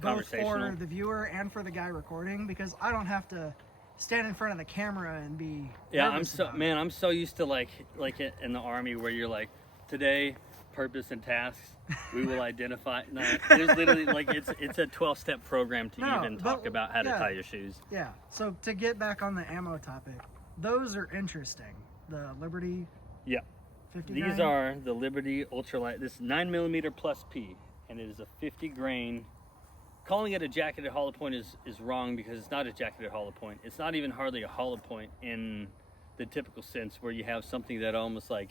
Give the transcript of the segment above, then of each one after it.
both for the viewer and for the guy recording, because I don't have to stand in front of the camera and be I'm so used to like in the Army where you're like, today, purpose and tasks, we will identify. No, there's literally like it's a 12-step program to even talk about how to tie your shoes. Yeah. So to get back on the ammo topic, those are interesting. The Liberty. Yeah. 50 These grain? are the Liberty Ultralight. This is 9mm plus P, and it is a 50 grain. Calling it a jacketed hollow point is wrong, because it's not a jacketed hollow point. It's not even hardly a hollow point in the typical sense, where you have something that almost like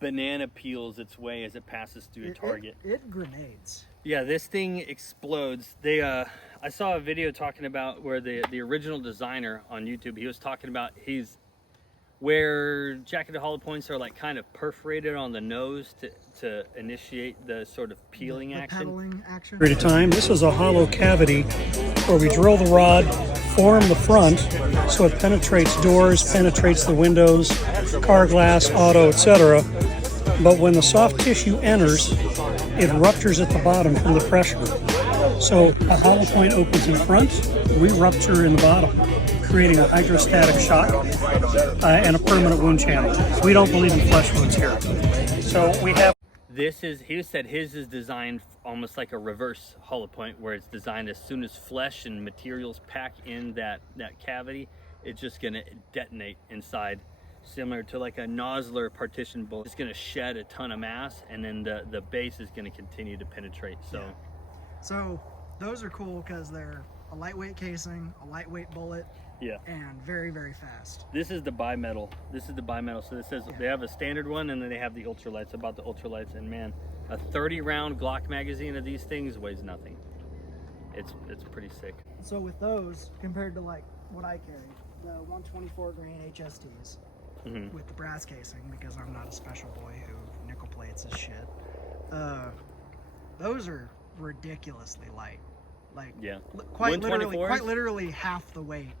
banana peels its way as it passes through a target. It grenades. Yeah, this thing explodes. I saw a video talking about where the original designer on YouTube, he was talking about where jacketed hollow points are like kind of perforated on the nose to initiate the sort of peeling action. Pedaling action. At a time, this is a hollow cavity where we drill the rod, form the front so it penetrates doors, penetrates the windows, car glass, auto, etc. But when the soft tissue enters, it ruptures at the bottom from the pressure. So a hollow point opens in front, we rupture in the bottom, creating a hydrostatic shock and a permanent wound channel. We don't believe in flesh wounds here. So we have... He said his is designed almost like a reverse hollow point, where it's designed as soon as flesh and materials pack in that cavity, it's just gonna detonate inside, similar to like a nozzler partition bullet. It's gonna shed a ton of mass, and then the base is gonna continue to penetrate. So those are cool because they're a lightweight casing, a lightweight bullet, and very, very fast. This is the bimetal. So this says they have a standard one, and then they have the ultralights. About the ultralights, and man, a 30-round Glock magazine of these things weighs nothing. It's pretty sick. So with those, compared to like what I carry, the 124 grain HSTs with the brass casing, because I'm not a special boy who nickel plates his shit. Those are ridiculously light. Like quite literally half the weight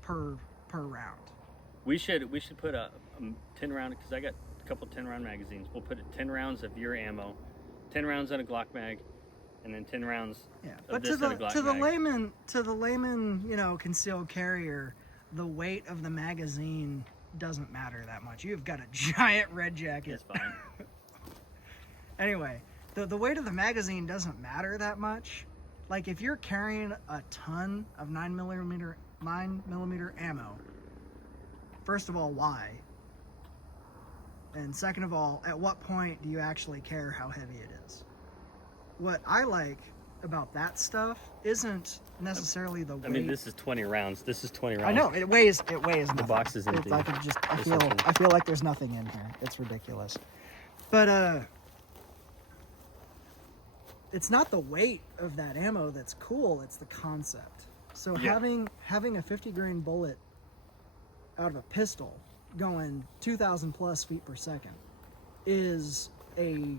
per round. We should put a 10 round, because I got a couple 10-round magazines. We'll put 10 rounds of your ammo, 10 rounds on a Glock mag, and then 10 rounds of this on a Glock mag. To the layman, you know, concealed carrier, the weight of the magazine doesn't matter that much. You've got a giant red jacket. It's fine. Anyway, the weight of the magazine doesn't matter that much. Like if you're carrying a ton of 9mm ammo, first of all, why? And second of all, at what point do you actually care how heavy it is? What I like about that stuff isn't necessarily the weight. I mean, this is 20 rounds. This is 20 rounds. I know, it weighs nothing. The box is empty. I feel like there's nothing in here. It's ridiculous. But it's not the weight of that ammo that's cool, it's the concept. So having a 50 grain bullet out of a pistol going 2,000 plus feet per second is a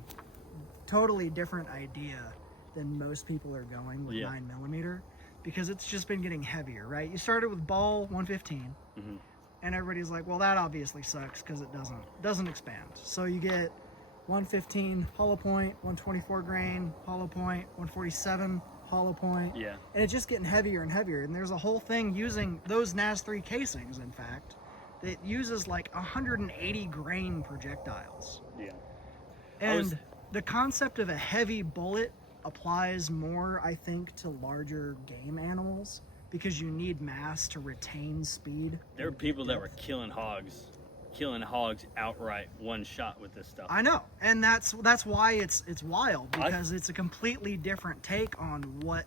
totally different idea than most people are going with 9mm, because it's just been getting heavier, right? You started with ball 115, and everybody's like, well, that obviously sucks because it doesn't expand. So you get 115 hollow point, 124 grain hollow point, 147 hollow point, and it's just getting heavier and heavier. And there's a whole thing using those NAS-3 casings, in fact, that uses like 180 grain projectiles. And the concept of a heavy bullet applies more, I think, to larger game animals, because you need mass to retain speed. There were people that were killing hogs outright one shot with this stuff. I know, and that's why it's wild, because it's a completely different take on what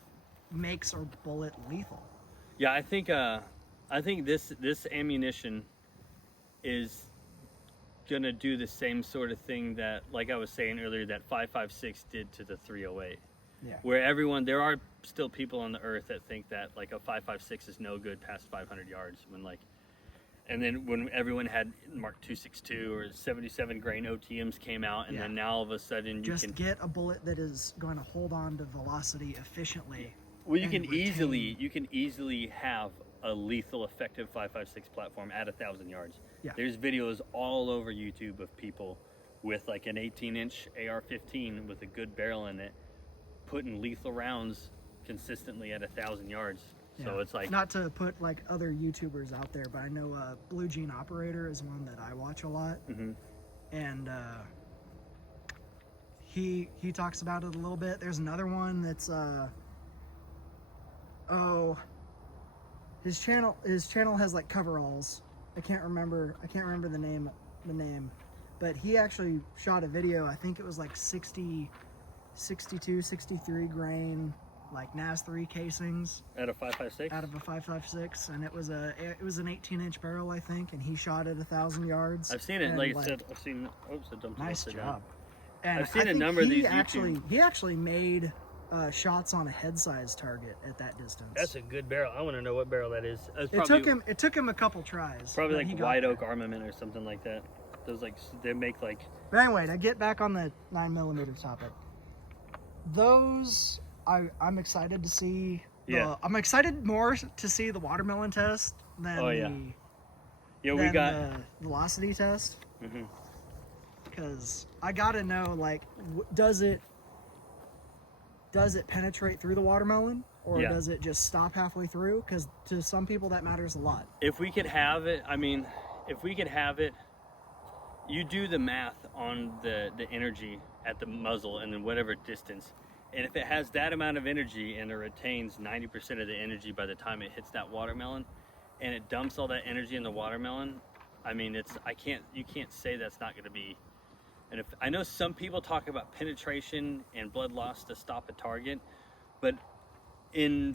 makes a bullet lethal. Yeah, I think this ammunition is gonna do the same sort of thing that, like I was saying earlier, that 5.56 did to the 308. Where there are still people on the earth that think that like a 5.56 is no good past 500 yards, and then when everyone had Mark 262 or 77 grain OTMs came out, and then now all of a sudden you can get a bullet that is going to hold on to velocity efficiently. Well, you can easily have a lethal effective 5.56 platform at 1,000 yards. There's videos all over YouTube of people with like an 18-inch AR-15 with a good barrel in it, putting lethal rounds consistently at 1,000 yards. So Yeah. it's like, Not to put like other YouTubers out there, but I know Blue Jean Operator is one that I watch a lot, and he talks about it a little bit. There's another one that's his channel has like coveralls. I can't remember the name, but he actually shot a video. I think it was like 60, 62, 63 grain like NAS-3 casings out of 5.56. out of a 5.56, and it was an 18-inch barrel, I think, and he shot at 1,000 yards. I've seen it. and, Like I said, I've seen. Oops, I dumped it nice upside job. down. And I've seen I a think number of these He actually made shots on a head-sized target at that distance. That's a good barrel. I want to know what barrel that is. It took him a couple tries. Probably but he like got White there. Oak Armament or something like that. Those like they make like. But anyway, to get back on the 9mm topic, those I'm excited to see. Yeah. I'm excited more to see the watermelon test than We got the velocity test. Mhm. Because I gotta know, like, does it penetrate through the watermelon, or Yeah. does it just stop halfway through? Because to some people that matters a lot. If we could have it, I mean, if we could have it, you do the math on the energy at the muzzle and then whatever distance. And if it has that amount of energy and it retains 90% of the energy by the time it hits that watermelon, and it dumps all that energy in the watermelon, I mean, you can't say that's not going to be. And if I know some people talk about penetration and blood loss to stop a target, but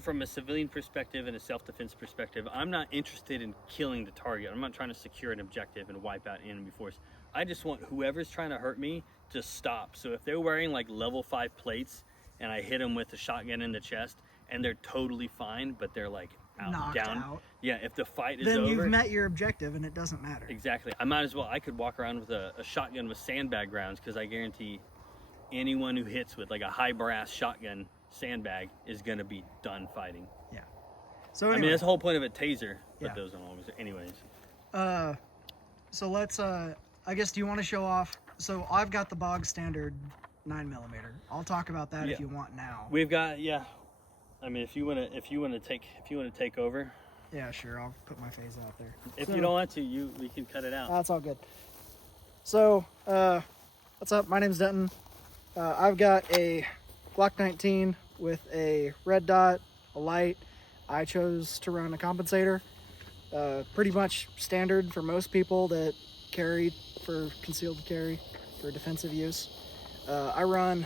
from a civilian perspective and a self-defense perspective, I'm not interested in killing the target. I'm not trying to secure an objective and wipe out enemy force. I just want whoever's trying to hurt me to stop. So if they're wearing like level 5 plates and I hit them with a shotgun in the chest and they're totally fine, but they're like Knocked down. out. Yeah, if the fight is Then over, you've met your objective, and it doesn't matter. exactly. I could walk around with a shotgun with sandbag rounds, because I guarantee anyone who hits with like a high brass shotgun sandbag is going to be done fighting. Yeah. So I anyway, mean, that's the whole point of a taser, but Yeah. those don't always. Anyways, so let's. I guess, do you want to show off? So I've got the bog standard 9mm. I'll talk about that Yeah. if you want now. we've got I mean, if you want to take over. Yeah, sure. I'll put my face out there. If So- you don't want to, we can cut it out. That's all good. So, what's up? My name's Denton. I've got a Glock 19 with a red dot, a light. I chose to run a compensator. Pretty much standard for most people that carry for concealed carry for defensive use. I run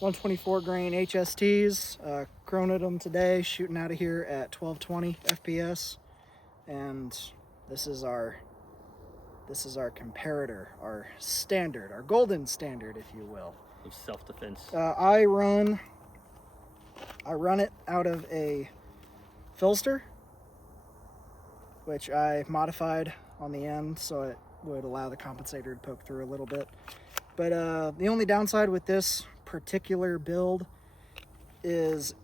124 grain HSTs. Chronoed them today, shooting out of here at 1220 FPS, and this is our comparator, our standard, our golden standard, if you will. Of self-defense. I run it out of a Filster, which I modified on the end so it would allow the compensator to poke through a little bit. But the only downside with this particular build is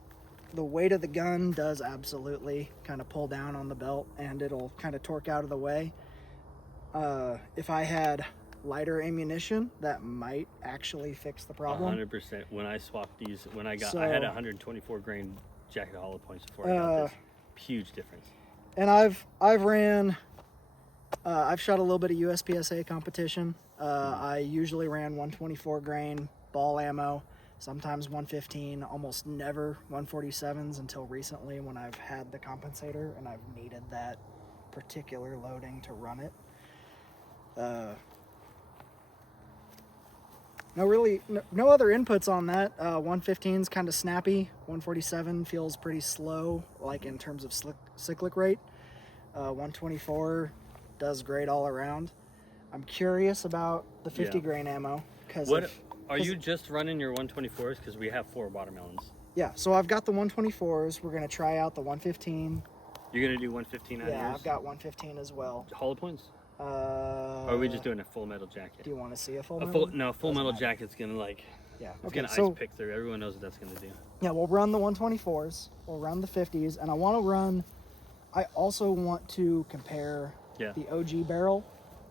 the weight of the gun does absolutely kind of pull down on the belt, and it'll kind of torque out of the way. If I had lighter ammunition, that might actually fix the problem. 100%. When I swapped these, I had So- 124 grain jacket hollow points before I got this. Huge difference. And I've shot a little bit of USPSA competition. I usually ran 124 grain ball ammo, sometimes 115, almost never 147s until recently when I've had the compensator and I've needed that particular loading to run it. No other inputs on that. 115's kind of snappy. 147 feels pretty slow, like in terms of cyclic rate. 124 does great all around. I'm curious about the 50 grain ammo because Are you just running your 124s? Because we have 4 watermelons. Yeah, so I've got the 124s. We're gonna try out the 115. You're gonna do 115 out of Yeah, yours? I've got 115 as well. Hollow points? Or are we just doing a full metal jacket? Do you want to see a full? Full Doesn't metal matter. jacket's gonna Yeah. it's Okay. gonna So ice pick through. Everyone knows what that's gonna do. yeah, we'll run the 124s. We'll run the 50s, and I want to run. I also want to compare the OG barrel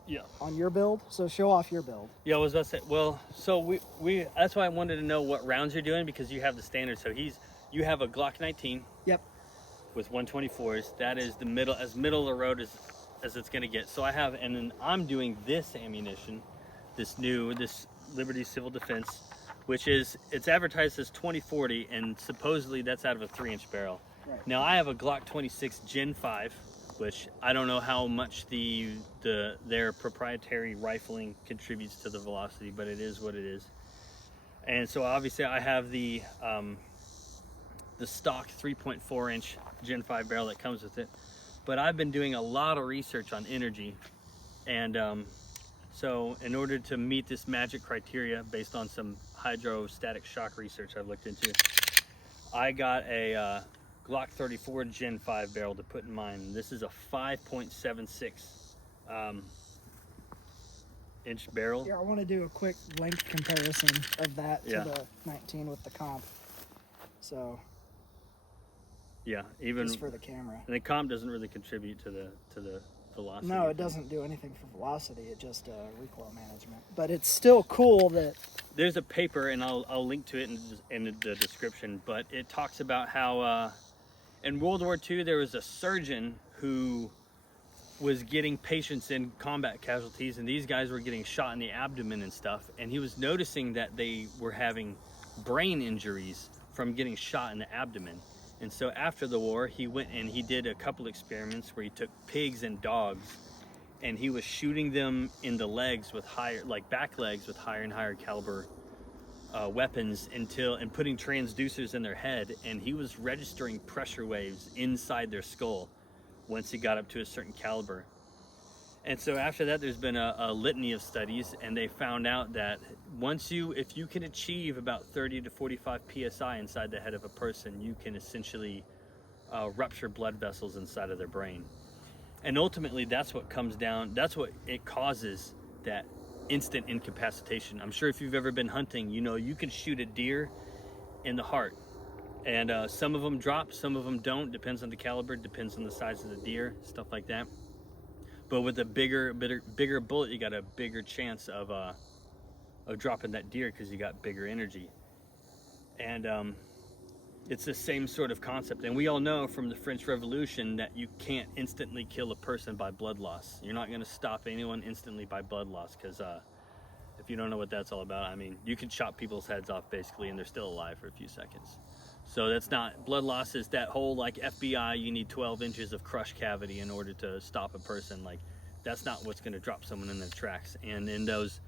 Yeah. on your build. So show off your build. Yeah, I was about to say. Well, so we that's why I wanted to know what rounds you're doing, because you have the standard. So you have a Glock 19 Yep. with 124s. That is the middle of the road as it's gonna get. So I have, and then I'm doing this ammunition, this Liberty Civil Defense, which is, it's advertised as 2040, and supposedly that's out of a 3-inch barrel. Right. Now I have a Glock 26 Gen 5, which I don't know how much their proprietary rifling contributes to the velocity, but it is what it is. And so obviously I have the stock 3.4-inch Gen 5 barrel that comes with it. But I've been doing a lot of research on energy, and so in order to meet this magic criteria based on some hydrostatic shock research I've looked into, I got a Glock 34 Gen 5 barrel to put in mine. This is a 5.76 inch barrel. Yeah, I want to do a quick length comparison of that to the 19 with the comp. So yeah, even just for the camera. And the comp doesn't really contribute to the velocity. No, it doesn't do anything for velocity. It just recoil management. But it's still cool that there's a paper, and I'll link to it in the description. But it talks about how in World War II there was a surgeon who was getting patients in combat casualties, and these guys were getting shot in the abdomen and stuff. And he was noticing that they were having brain injuries from getting shot in the abdomen. And so after the war, he went and he did a couple experiments where he took pigs and dogs, and he was shooting them in the legs with back legs with higher and higher caliber weapons and putting transducers in their head, and he was registering pressure waves inside their skull once he got up to a certain caliber. And so after that, there's been a litany of studies, and they found out that if you can achieve about 30 to 45 PSI inside the head of a person, you can essentially rupture blood vessels inside of their brain. And ultimately, that's what it causes, that instant incapacitation. I'm sure if you've ever been hunting, you know you can shoot a deer in the heart. And some of them drop, some of them don't, depends on the caliber, depends on the size of the deer, stuff like that. But with a bigger bullet, you got a bigger chance of dropping that deer because you got bigger energy. And it's the same sort of concept. And we all know from the French Revolution that you can't instantly kill a person by blood loss. You're not going to stop anyone instantly by blood loss, because if you don't know what that's all about, I mean, you can chop people's heads off basically and they're still alive for a few seconds. So that's not, blood loss is that whole, like FBI, you need 12 inches of crush cavity in order to stop a person. Like, that's not what's going to drop someone in their tracks. And in those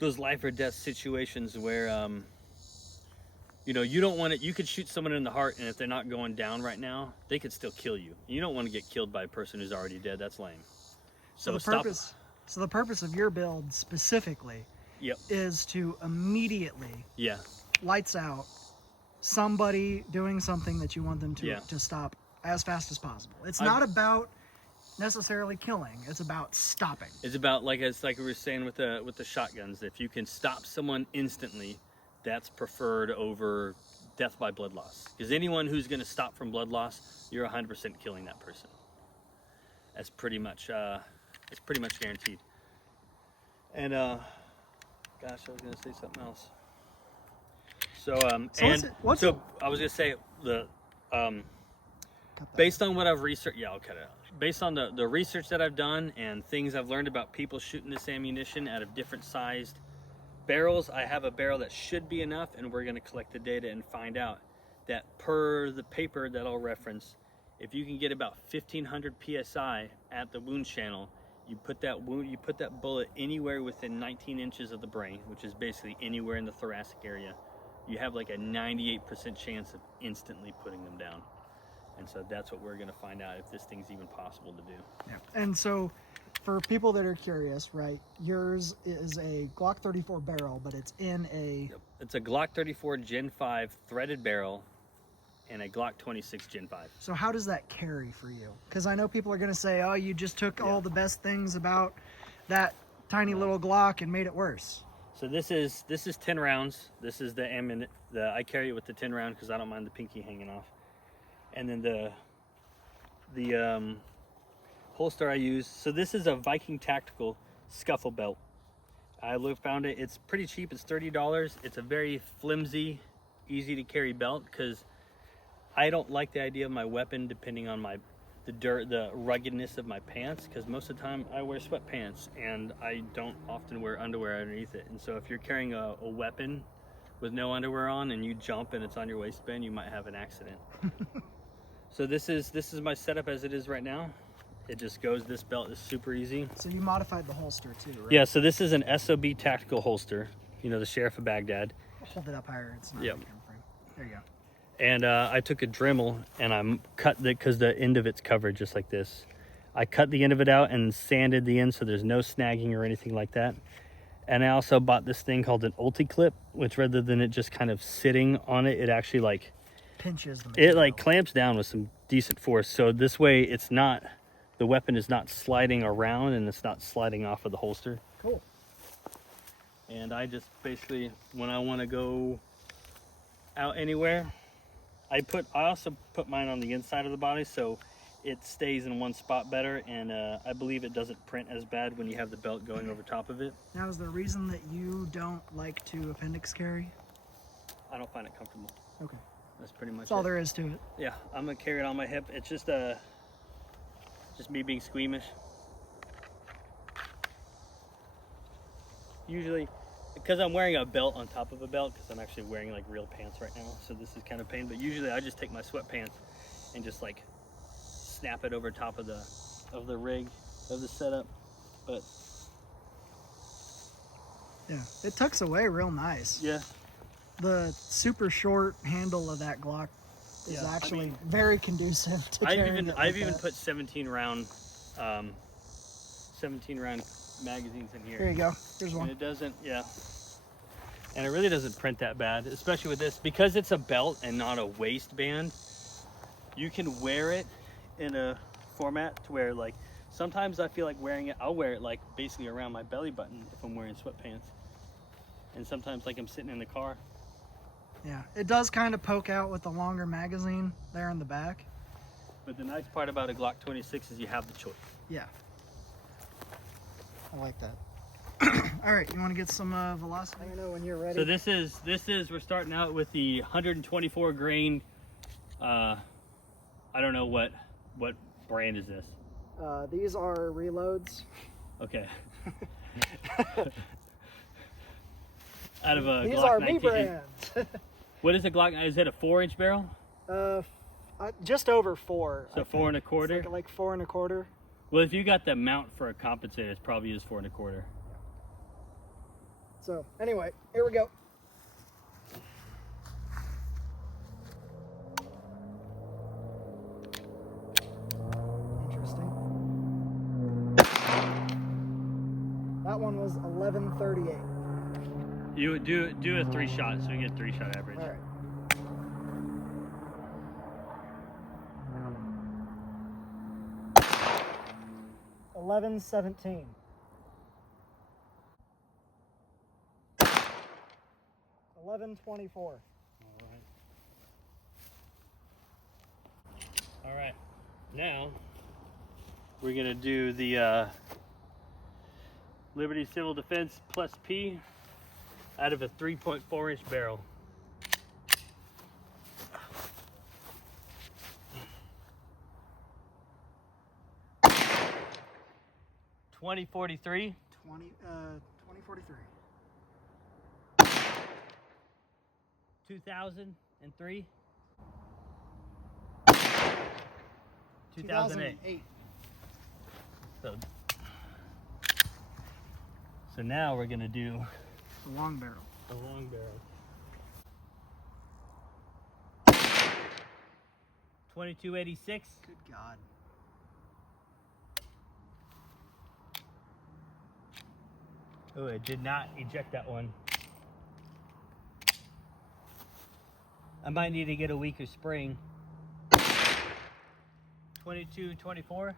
life or death situations where, you know, you don't want it, you could shoot someone in the heart, and if they're not going down right now, they could still kill you. You don't want to get killed by a person who's already dead. That's lame. So the purpose of your build specifically is to immediately lights out somebody doing something that you want them to stop as fast as possible. It's not about necessarily killing, it's about stopping. It's about, like we were saying with the shotguns, if you can stop someone instantly, that's preferred over death by blood loss. Because anyone who's going to stop from blood loss, you're 100% killing that person. That's pretty much guaranteed. And gosh, I was going to say something else. So I was gonna say based on what I've researched, I'll cut it out. Based on the research that I've done and things I've learned about people shooting this ammunition out of different sized barrels, I have a barrel that should be enough, and we're gonna collect the data and find out that per the paper that I'll reference, if you can get about 1500 PSI at the wound channel, you put that bullet anywhere within 19 inches of the brain, which is basically anywhere in the thoracic area, you have like a 98% chance of instantly putting them down. And so that's what we're going to find out, if this thing's even possible to do. Yeah. And so for people that are curious, right, yours is a Glock 34 barrel, but it's in a... It's a Glock 34 Gen 5 threaded barrel and a Glock 26 Gen 5. So how does that carry for you? Because I know people are going to say, oh, you just took all the best things about that tiny little Glock and made it worse. So this is 10 rounds. This is I carry it with the 10 round because I don't mind the pinky hanging off. And then the holster I use. So this is a Viking Tactical scuffle belt. I found it. It's pretty cheap. It's $30. It's a very flimsy, easy to carry belt because I don't like the idea of my weapon depending on the ruggedness of my pants, because most of the time I wear sweatpants and I don't often wear underwear underneath it. And so if you're carrying a weapon with no underwear on and you jump and it's on your waistband, you might have an accident. So this is my setup as it is right now. It just goes, this belt is super easy. So you modified the holster too, right? Yeah, so this is an SOB tactical holster, you know, the Sheriff of Baghdad. Hold it up higher. It's not Yep. on the camera frame. There you go. And I took a Dremel and I cut because the end of it's covered just like this. I cut the end of it out and sanded the end so there's no snagging or anything like that. And I also bought this thing called an ulti-clip, which rather than it just kind of sitting on it, it actually like Pinches the material. it like clamps down with some decent force. So this way it's not, the weapon is not sliding around and it's not sliding off of the holster. Cool. And I just basically, when I want to go out anywhere, I also put mine on the inside of the body so it stays in one spot better, and I believe it doesn't print as bad when you have the belt going over top of it. Now, is the reason that you don't like to appendix carry? I don't find it comfortable. Okay. That's pretty much That's all there is to it. Yeah, I'm gonna carry it on my hip. It's just me being squeamish. Usually, because I'm wearing a belt on top of a belt, because I'm actually wearing like real pants right now, so this is kind of pain. But usually, I just take my sweatpants and just like snap it over top of the rig of the setup. But Yeah, it tucks away real nice. yeah, The super short handle of that Glock is Yeah, actually I mean, very conducive to carrying it like I've even that. put 17 round magazines in here. Here you go. Here's And one. it doesn't, yeah. And it really doesn't print that bad, especially with this. Because it's a belt and not a waistband, you can wear it in a format to where, like, sometimes I feel like wearing it, I'll wear it, like, basically around my belly button if I'm wearing sweatpants. And sometimes, like, I'm sitting in the car. Yeah, it does kind of poke out with the longer magazine there in the back. But the nice part about a Glock 26 is you have the choice. Yeah. I like that. All right, you want to get some velocity? Let me know when you're ready. So this is we're starting out with the 124 grain. I don't know what brand is this. These are reloads. Okay. Out of a These Glock are 19. me brands. What is a Glock? Is it a 4-inch barrel? Just over 4. So 4 1/4. It's like 4 1/4. Well, if you got the mount for a compensator, it probably is 4 1/4. So anyway, here we go. Interesting. That one was 1138. You would do a 3-shot, so you get 3-shot average. All right. $11.17. $11.24. All right. Now we're gonna do the Liberty Civil Defense Plus P out of a 3.4-inch barrel. $20.43. 2043. 2003. 2008. So now we're gonna do The long barrel. the long barrel. 2286. Good God. Oh, it did not eject that one. I might need to get a weaker spring. 2224.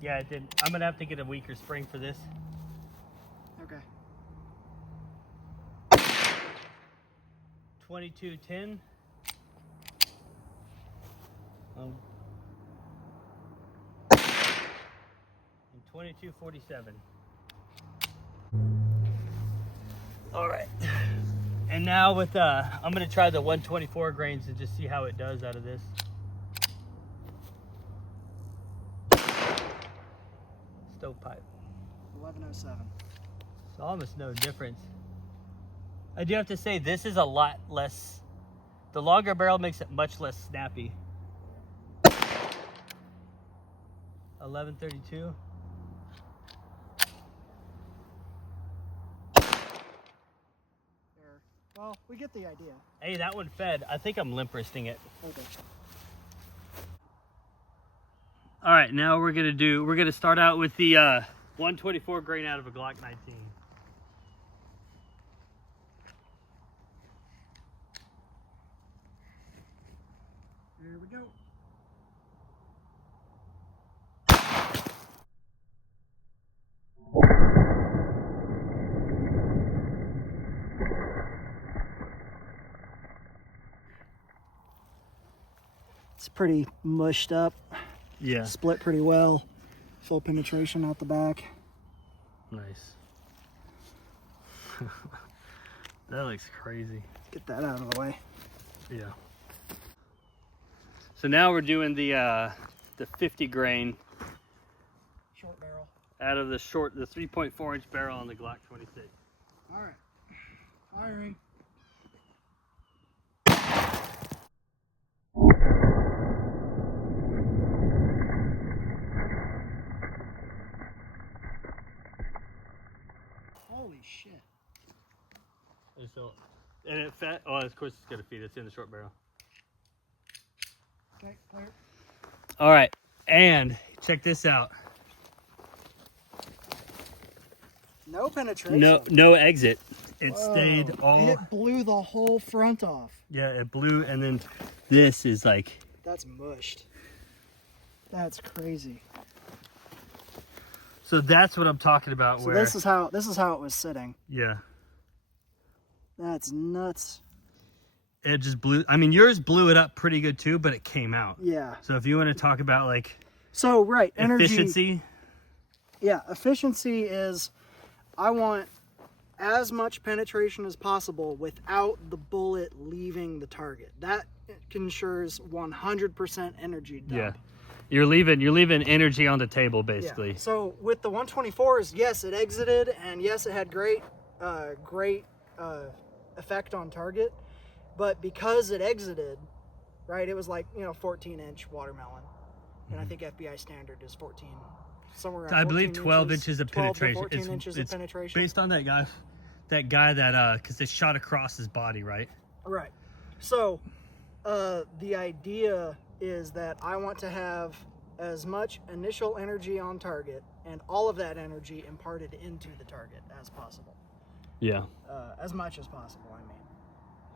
Yeah, it didn't. I'm gonna have to get a weaker spring for this. Okay. 2210. And 2247. All right. And now with I'm gonna try the 124 grains and just see how it does out of this. Stovepipe. 1107. It's almost no difference. I do have to say this is a lot less. The longer barrel makes it much less snappy. 1132. Well, we get the idea. Hey, that one fed. I think I'm limp wristing it. Okay. All right, now we're gonna start out with the 124 grain out of a Glock 19. Here we go. It's pretty mushed up. Yeah. Split pretty well. Full penetration out the back. Nice. That looks crazy. Get that out of the way. Yeah. So now we're doing the 50 grain Short barrel. out of the 3.4 inch barrel on the Glock 26. All right. Firing. Holy shit. And it fed. Oh, of course it's gonna feed. It's in the short barrel. Okay, clear. All right, and check this out. No penetration. No exit. It Whoa. stayed all. It blew the whole front off. Yeah, it blew, and then this is like. That's mushed. That's crazy. So that's what I'm talking about. So where this is how it was sitting. yeah, That's nuts. it just blew. I mean, yours blew it up pretty good too, but it came out. Yeah. So if you want to talk about like So right, energy. efficiency, Yeah, efficiency is I want as much penetration as possible without the bullet leaving the target. That ensures 100% energy dump. yeah, you're leaving energy on the table Yeah. basically. So with the 124s, yes, it exited, and yes, it had great effect on target. But because it exited, right, it was like 14-inch watermelon, and I think FBI standard is 14, somewhere around. I believe 14 12 inches of 12 to penetration. 14 inches of penetration. Based on that guy because they shot across his body, right? Right. So the idea is that I want to have as much initial energy on target and all of that energy imparted into the target as possible. Yeah. As much as possible, I mean.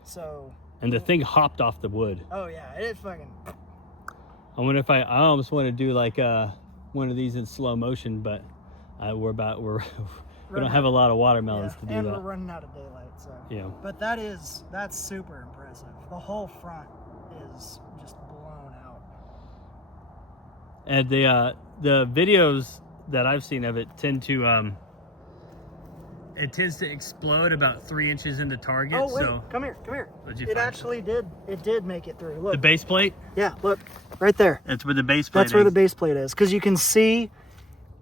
So. And the thing hopped off the wood. Oh yeah, it fucking. I wonder if I almost want to do like one of these in slow motion, but we don't have a lot of watermelons to do and that. we're running out of daylight, so. Yeah. But that's super impressive. The whole front is just blown out. And the videos that I've seen of it tend to it tends to explode about 3 inches into target. Oh wait, so come here. What'd you It find? actually did. It did make it through. Look. The base plate. Yeah, look, right there. That's where the base plate. That's where the base plate is, because you can see.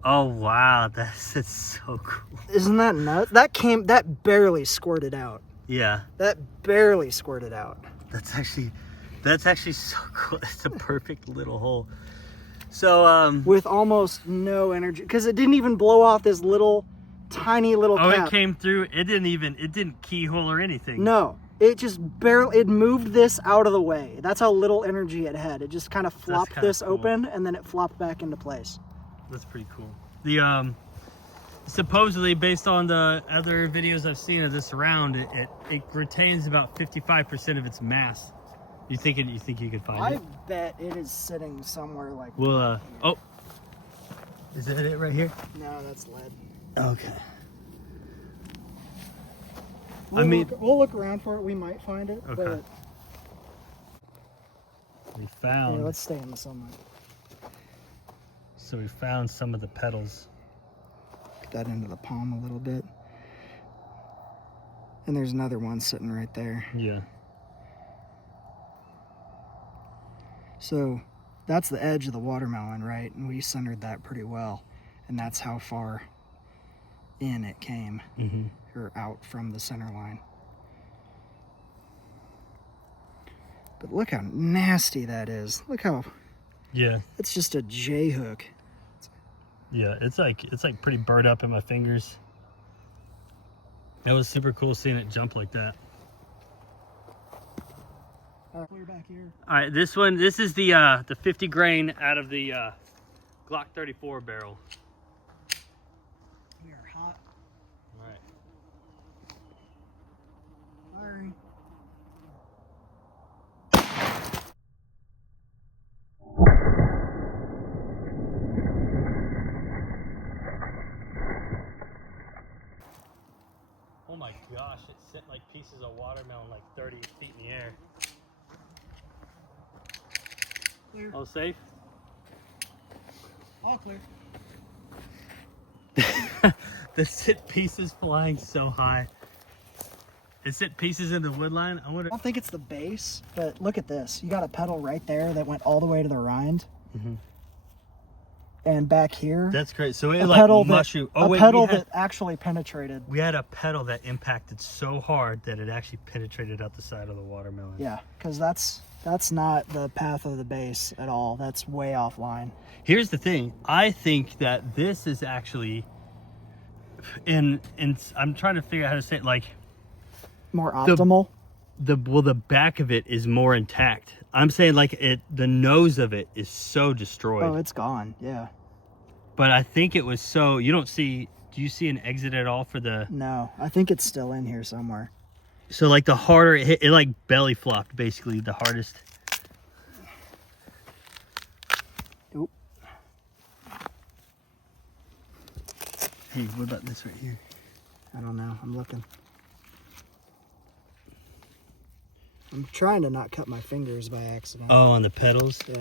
Oh wow, that's so cool. Isn't that nuts? That barely squirted out. Yeah. That barely squirted out. That's actually so cool. It's a perfect little hole. So with almost no energy, because it didn't even blow off this tiny little cap. It came through. It didn't keyhole or anything. No, it just barely. It moved this out of the way. That's how little energy it had. It just kind of flopped this cool. open, and then it flopped back into place. That's pretty cool. The supposedly, based on the other videos I've seen of this round, it retains about 55% of its mass. You think you could find it? I bet it is sitting somewhere like. Well, oh, is that it right here? No, that's lead. Okay. We'll look around for it. We might find it. Okay. But We found. let's stay in the sunlight. So we found some of the petals. Get that into the palm a little bit. And there's another one sitting right there. Yeah. So that's the edge of the watermelon, right? And we centered that pretty well. And that's how far in it came, or out from the center line. But look how nasty that is. Look how, Yeah. it's just a J hook. Yeah, it's like pretty burred up in my fingers. That was super cool seeing it jump like that. Clear back here. All right, this is the 50 grain out of the Glock 34 barrel. We are hot. All right. Sorry. Oh my gosh, it sent like pieces of watermelon like 30 feet in the air. Clear. All safe? All clear. The sent pieces flying so high. It sent pieces in the wood line. I wonder. I don't think it's the base, but look at this. You got a pedal right there that went all the way to the rind. And back here, That's great. So it a like pedal mushroom. that, that actually penetrated. We had a pedal that impacted so hard that it actually penetrated out the side of the watermelon. Yeah, because that's not the path of the base at all. That's way offline. Here's the thing. I think that this is actually, and I'm trying to figure out how to say it, like More optimal. the back of it is more intact. I'm saying like the nose of it is so destroyed. Oh, it's gone. Yeah. But I think it was so, do you see an exit at all for the? No, I think it's still in here somewhere. So like the harder it hit, it like belly flopped basically the hardest. Oop. Hey, what about this right here? I don't know. I'm looking. I'm trying to not cut my fingers by accident. Oh, on the pedals? Yeah.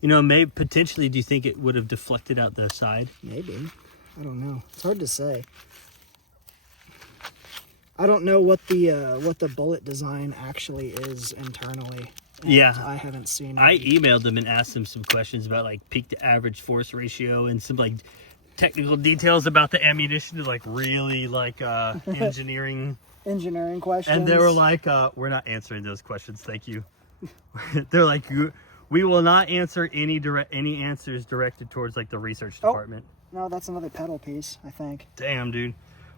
You know, maybe potentially, do you think it would have deflected out the side? Maybe. I don't know. It's hard to say. I don't know what the bullet design actually is internally. Yeah. I haven't seen it. I emailed them and asked them some questions about like peak to average force ratio and some like technical details about the ammunition to like really like engineering questions. And they were like, we're not answering those questions, thank you. They're like, we will not answer any answers directed towards like the research department. No, that's another pedal piece, I think. Damn, dude.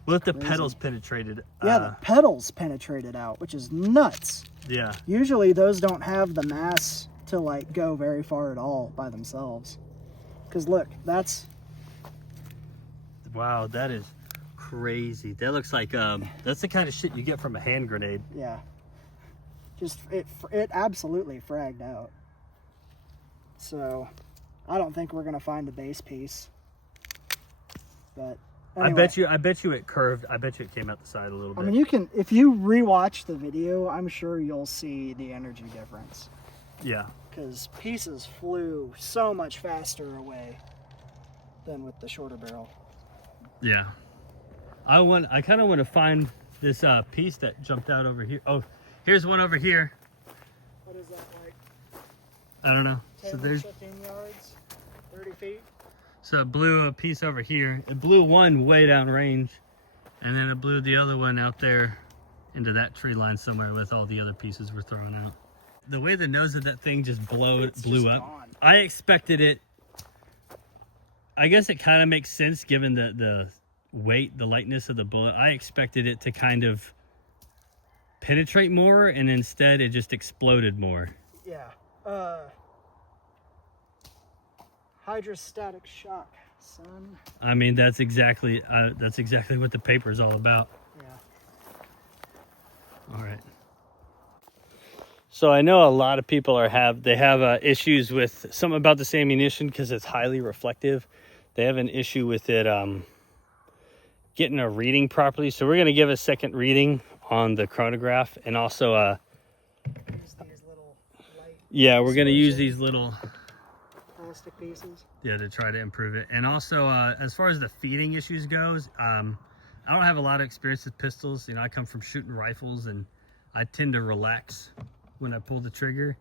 What if the pedals penetrated? Yeah, the pedals penetrated out, which is nuts. Yeah. Usually those don't have the mass to like go very far at all by themselves. Because look, that's... Wow, that is crazy. That looks like, that's the kind of shit you get from a hand grenade. Yeah. Just, it absolutely fragged out. So, I don't think we're going to find the base piece. But anyway. I bet you it curved. I bet you it came out the side a little bit. I mean, you can, if you rewatch the video, I'm sure you'll see the energy difference. Yeah. Because pieces flew so much faster away than with the shorter barrel. Yeah. I kind of want to find this piece that jumped out over here. Oh, here's one over here. What is that like? I don't know. 10 So there's 15 yards, 30 feet. So it blew a piece over here. It blew one way down range, and then it blew the other one out there into that tree line somewhere with all the other pieces we're throwing out. The way the nose of that thing just blew up. Gone. I expected it. I guess it kind of makes sense given the weight, the lightness of the bullet. I expected it to kind of penetrate more, and instead it just exploded more. Yeah. Hydrostatic shock, son. I mean, that's exactly what the paper is all about. Yeah. All right. So I know a lot of people have issues with something about this ammunition because it's highly reflective. They have an issue with it getting a reading properly. So we're gonna give a second reading on the chronograph, and also Use these little light yeah, we're gonna use these little plastic pieces. to try to improve it. And also as far as the feeding issues goes, I don't have a lot of experience with pistols. You know, I come from shooting rifles, and I tend to relax when I pull the trigger,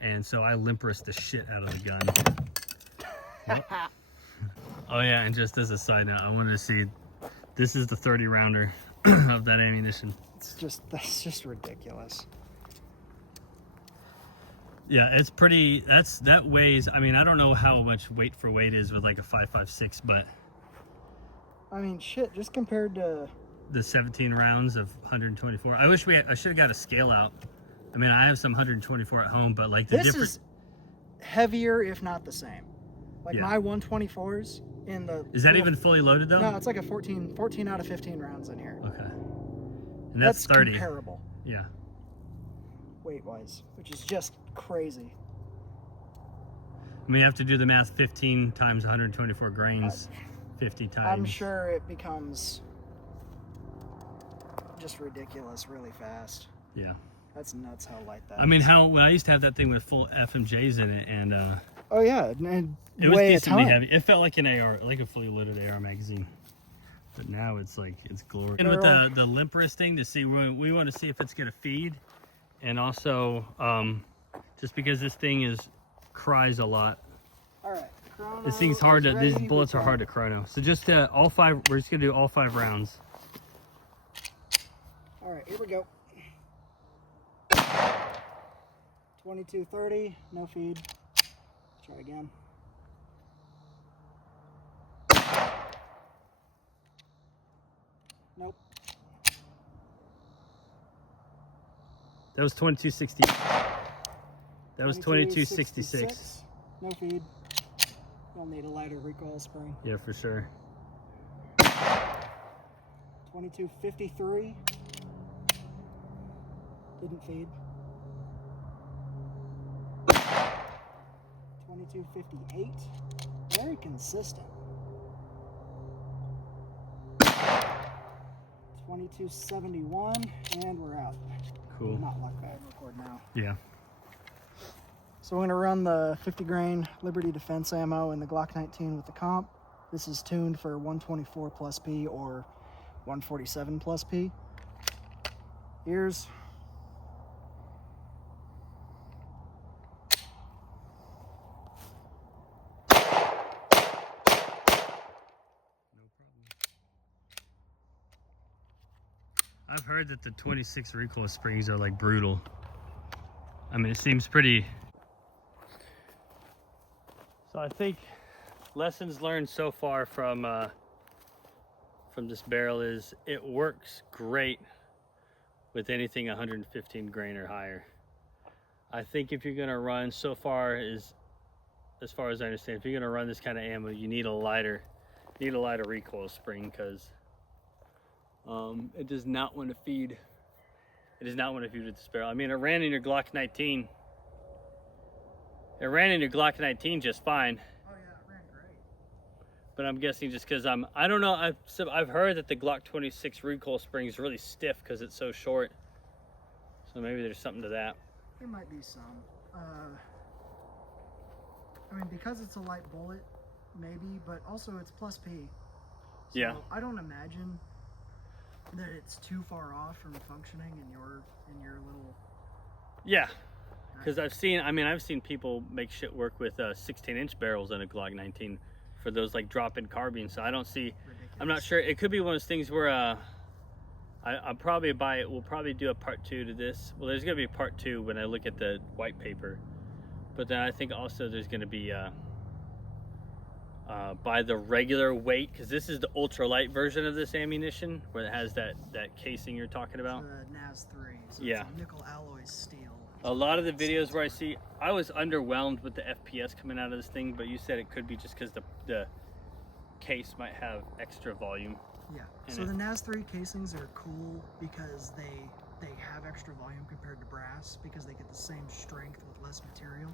and so I limp wrist the shit out of the gun. Oh yeah, and just as a side note, I wanted to see, this is the 30 rounder of that ammunition. That's just ridiculous. Yeah, it's pretty, that weighs, I mean, I don't know how much weight for weight is with like a 5.56, but I mean, shit, just compared to the 17 rounds of 124. I wish I should have got a scale out. I mean, I have some 124 at home, but like the this difference is heavier, if not the same. Like Yeah. my 124s in the. Is that even fully loaded though? No, it's like a 14 out of 15 rounds in here. Okay. And that's 30. Comparable Yeah. weight-wise, which is just crazy. I mean, you have to do the math, 15 times 124 grains, 50 times. I'm sure it becomes just ridiculous really fast. Yeah. That's nuts how light that I mean, is. when I used to have that thing with full FMJs in it, and Oh yeah, and it was weigh a decently ton. heavy. It felt like an AR, like a fully loaded AR magazine. But now it's like, it's glorious. And with the limp wrist thing to see, we want to see if it's going to feed. And also, just because this thing cries a lot. All right, chrono This thing's hard is to, these ready. bullets are hard to chrono. So just all 5, we're just going to do all 5 rounds. All right, here we go. 22:30, no feed. Try again. Nope. That was 2260. That was 2266. No feed. You'll need a lighter recoil spring. Yeah, for sure. 2253. Didn't feed. 2258. Very consistent. 2271, and we're out. Cool. Not like that. Record now. Yeah. So we're gonna run the 50 grain Liberty Defense ammo and the Glock 19 with the comp. This is tuned for 124 plus P or 147 plus P. Ears. I've heard that the 26 recoil springs are like brutal. I mean, it seems pretty. So I think lessons learned so far from this barrel is it works great with anything 115 grain or higher. I think if you're gonna run as far as I understand, if you're gonna run this kind of ammo, you need a lighter recoil spring, because it does not want to feed. It does not want to feed with this barrel. I mean, it ran in your Glock 19. It ran in your Glock 19 just fine. Oh yeah, it ran great. But I'm guessing just because I don't know. I've heard that the Glock 26 recoil spring is really stiff because it's so short. So maybe there's something to that. There might be some. I mean, because it's a light bullet, maybe, but also it's plus P. So Yeah. I don't imagine that it's too far off from functioning in your little. Yeah, because I've seen people make shit work with 16-inch barrels in a Glock 19 for those like drop-in carbines. So I don't see. Ridiculous. I'm not sure. It could be one of those things where I'll probably buy it. We'll probably do a part 2 to this. Well, there's gonna be a part 2 when I look at the white paper. But then I think also there's gonna be by the regular weight, because this is the ultralight version of this ammunition where it has that casing you're talking about. The NAS-3. So Yeah. It's a nickel alloy steel. A lot of the videos where I was underwhelmed with the FPS coming out of this thing, but you said it could be just because the case might have extra volume. Yeah. in So it. the NAS-3 casings are cool because they have extra volume compared to brass, because they get the same strength with less material.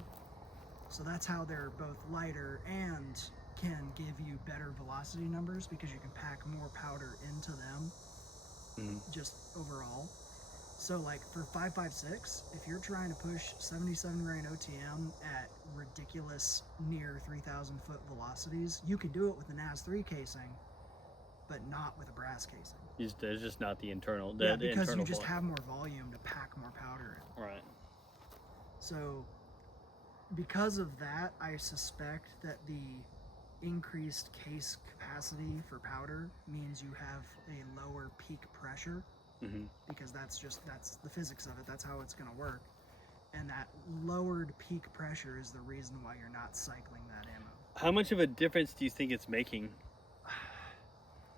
So that's how they're both lighter and can give you better velocity numbers, because you can pack more powder into them just overall. So like for 5.56, if you're trying to push 77 grain OTM at ridiculous near 3,000 foot velocities, you could do it with the NAS-3 casing, but not with a brass casing. There's just not the internal. Yeah, The because internal you just volume. have more volume to pack more powder in. Right. So because of that, I suspect that the increased case capacity for powder means you have a lower peak pressure, because that's the physics of it. That's how it's going to work. And that lowered peak pressure is the reason why you're not cycling that ammo. How much of a difference do you think it's making?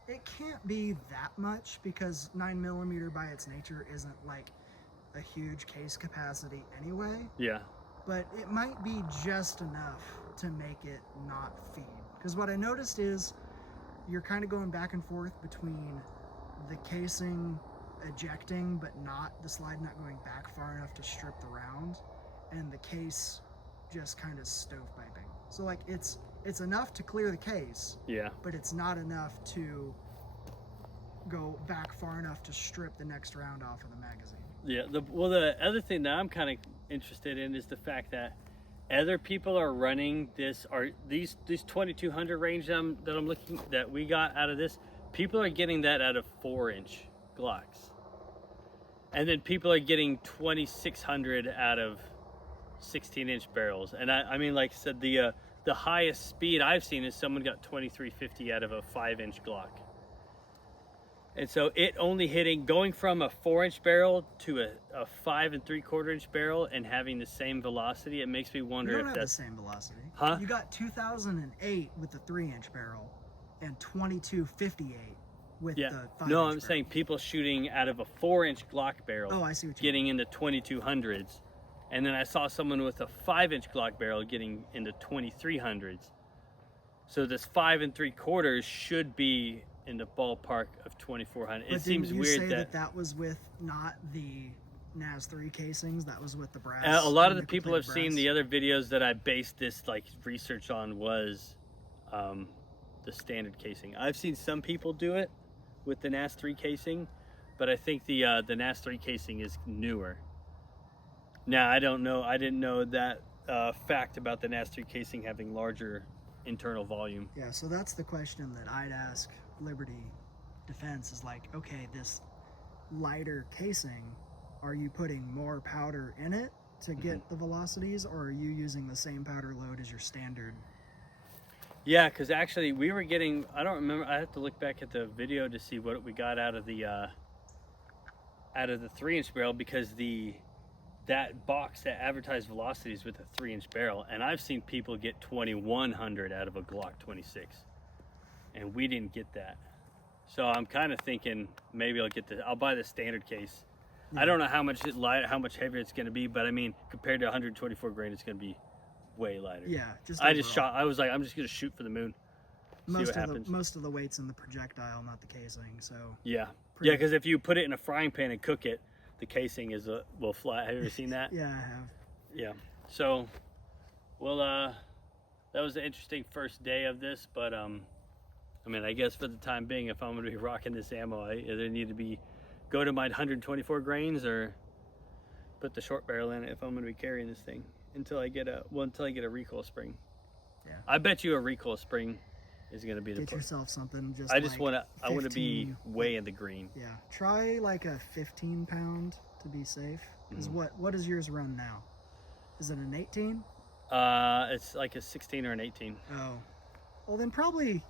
It can't be that much, because 9mm by its nature isn't like a huge case capacity anyway. Yeah. But it might be just enough to make it not feed. Because what I noticed is you're kind of going back and forth between the casing ejecting, but not the slide not going back far enough to strip the round, and the case just kind of stovepiping. So like it's enough to clear the case, Yeah. but it's not enough to go back far enough to strip the next round off of the magazine. Yeah. The other thing that I'm kind of interested in is the fact that other people are running this, or these 2200 range that I'm looking, that we got out of this. People are getting that out of 4-inch Glocks, and then people are getting 2600 out of 16-inch barrels. And I mean, like I said, the highest speed I've seen is someone got 2350 out of a 5-inch Glock. And so it only going from a 4-inch barrel to a 5 3/4-inch barrel and having the same velocity, it makes me wonder You don't if have that's the same velocity. Huh? You got 2008 with the 3-inch barrel and 2258 with the 5-inch No, I'm barrel. saying people shooting out of a 4-inch Glock barrel, Oh, I see what you getting into 2200s, and then I saw someone with a 5-inch Glock barrel getting into 2300s. So this 5 3/4 should be in the ballpark of 2400. But It seems didn't you weird say that that was with not the NAS-3 casings, that was with the brass. a lot of the nickel people plated have seen brass? the other videos that I based this like research on was the standard casing. I've seen some people do it with the NAS-3 casing, but I think the NAS-3 casing is newer. Now I don't know. I didn't know that fact about the NAS-3 casing having larger internal volume. Yeah, so that's the question that I'd ask Liberty Defense is like, okay, this lighter casing, are you putting more powder in it to get the velocities, or are you using the same powder load as your standard? Yeah, because actually we were getting, I don't remember, I have to look back at the video to see what we got out of the 3-inch barrel, because that box that advertised velocities with a 3-inch barrel, and I've seen people get 2100 out of a Glock 26, and we didn't get that. So I'm kind of thinking maybe I'll buy the standard case. Yeah. I don't know how much heavier it's going to be, but I mean, compared to 124 grain, it's going to be way lighter. Yeah, I was like, I'm just going to shoot for the moon. Most of the weight's in the projectile, not the casing. So yeah, because if you put it in a frying pan and cook it, the casing will fly. Have you ever seen that? Yeah, I have. Yeah. So, well, that was an interesting first day of this, but I mean, I guess for the time being, if I'm going to be rocking this ammo, I either need to go to my 124 grains or put the short barrel in it if I'm going to be carrying this thing until I get a recoil spring. Yeah. I bet you a recoil spring is going to be the. Get yourself something. I want to be way in the green. Yeah. Try like a 15-pound to be safe. Because what does yours run now? Is it an 18? It's like a 16 or an 18. Oh. Well, then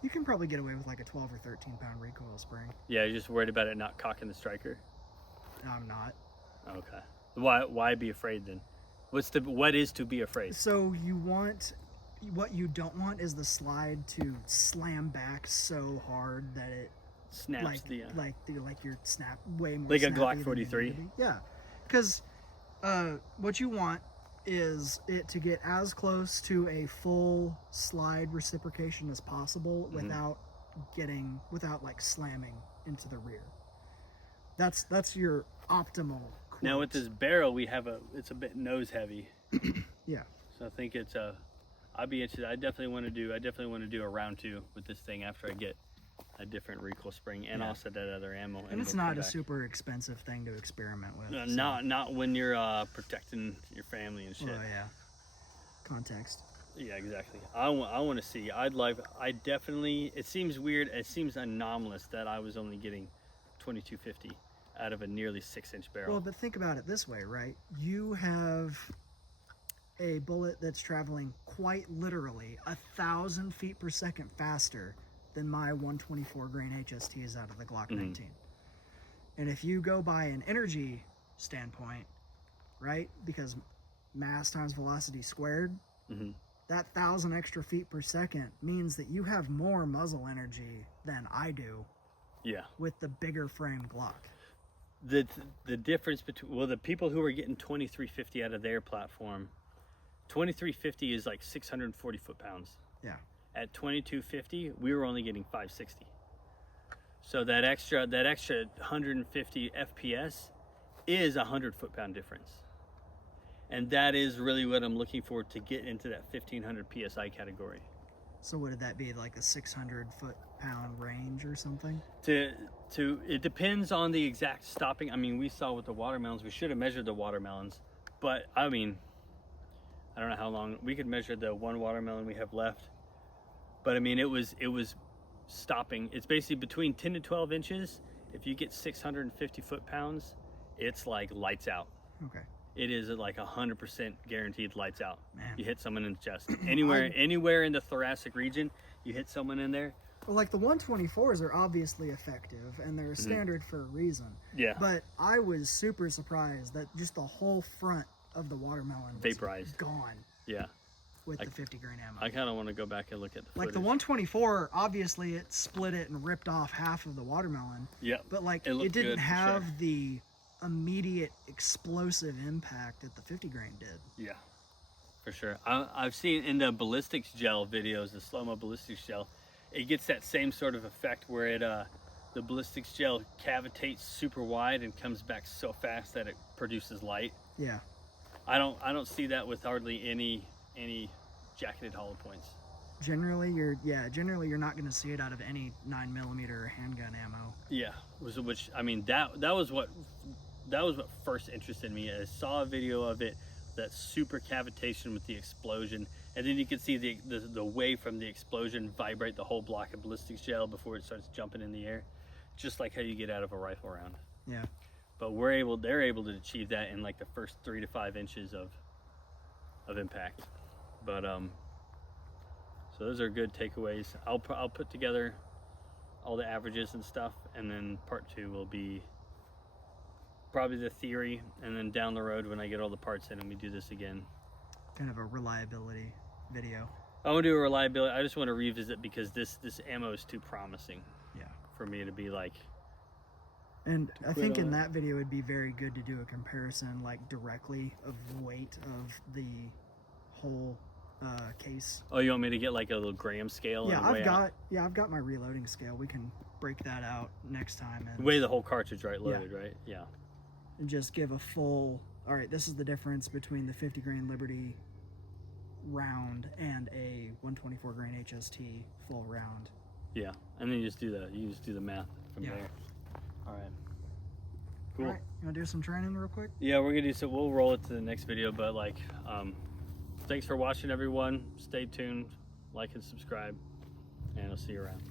you can probably get away with like a 12 or 13-pound recoil spring. Yeah, you're just worried about it not cocking the striker. No, I'm not. Okay. Why be afraid then? What is to be afraid? So what you don't want is the slide to slam back so hard that it snaps like your snap way more like a snappy Glock than 43. Yeah, because what you want is it to get as close to a full slide reciprocation as possible without like slamming into the rear. That's your optimal quote. Now with this barrel it's a bit nose heavy. Yeah. So I think I'd be interested. I definitely want to do a round 2 with this thing after I get a different recoil spring and also that other ammo. And it's not a super expensive thing to experiment with. Not when you're protecting your family and shit. Oh yeah. Context. Yeah, exactly. I want to see. I definitely, it seems weird, it seems anomalous that I was only getting 2250 out of a nearly 6-inch barrel. Well, but think about it this way, right? You have a bullet that's traveling quite literally 1,000 feet per second faster than my 124 grain HST is out of the Glock 19. And if you go by an energy standpoint, right? Because mass times velocity squared, that 1,000 extra feet per second means that you have more muzzle energy than I do. Yeah. With the bigger frame Glock. The difference between, well, the people who are getting 2350 out of their platform, 2350 is like 640 foot-pounds. Yeah. At 2250, we were only getting 560. So that extra 150 FPS is 100 foot-pound difference. And that is really what I'm looking for to get into that 1500 PSI category. So what did that be, like a 600 foot-pound range or something? It depends on the exact stopping. I mean, we saw with the watermelons, we should have measured the watermelons, but I mean, I don't know how long we could measure the one watermelon we have left. But I mean, it was stopping. It's basically between 10 to 12 inches. If you get 650 foot-pounds, it's like lights out. Okay. It is like 100% guaranteed lights out. Man. You hit someone in the chest. Anywhere in the thoracic region, you hit someone in there. Well, like the 124s are obviously effective, and they're standard for a reason. Yeah. But I was super surprised that just the whole front of the watermelon was vaporized, gone. Yeah. With the 50 grain ammo. I kind of want to go back and look at the like footage. the 124, obviously it split it and ripped off half of the watermelon. Yeah. But like it it didn't have sure. the immediate explosive impact that the 50 grain did. Yeah, for sure. I've seen in the ballistics gel videos, the slow-mo ballistics gel, it gets that same sort of effect where it the ballistics gel cavitates super wide and comes back so fast that it produces light. Yeah. I don't see that with hardly any jacketed hollow points. Generally you're not going to see it out of any 9mm handgun ammo. Yeah, which I mean that was what first interested me. I saw a video of it, that super cavitation with the explosion, and then you could see the wave from the explosion vibrate the whole block of ballistics gel before it starts jumping in the air, just like how you get out of a rifle round. Yeah. But they're able to achieve that in like the first 3 to 5 inches of impact. But so those are good takeaways. I'll put together all the averages and stuff, and then part 2 will be probably the theory, and then down the road when I get all the parts in and we do this again. Kind of a reliability video. I want to do a reliability. I just want to revisit because this ammo is too promising. Yeah. For me to be like. And I think in that video it'd be very good to do a comparison, like directly of weight of the whole case. Oh, you want me to get like a little gram scale? Yeah, I've got my reloading scale. We can break that out next time and weigh the whole cartridge, right? Loaded, right? Yeah. And just give a full. All right, this is the difference between the 50 grain Liberty round and a 124 grain HST full round. Yeah, and then you just do the math from there. All right. Cool. All right, you want to do some training real quick? Yeah, we're gonna do so. We'll roll it to the next video, but like, thanks for watching, everyone. Stay tuned, like and subscribe, and I'll see you around.